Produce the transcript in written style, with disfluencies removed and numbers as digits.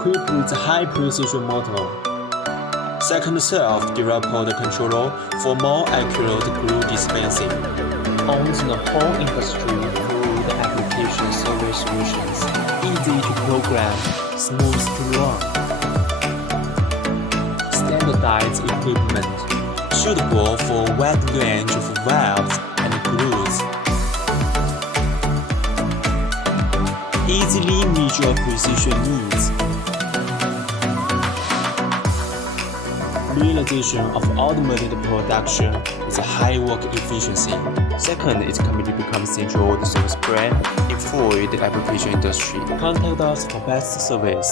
equipped with high precision motor. Second, self-developed controller for more accurate glue dispensing. Owns the whole industry through the application service solutions. Easy to program, smooth to run. Standardized equipment, suitable for a wide range of valves and glues. Easily meet your precision needs. Realization of automated production with a high work efficiency. Second, its company becomes central service brand in the application industry. Contact us for best service.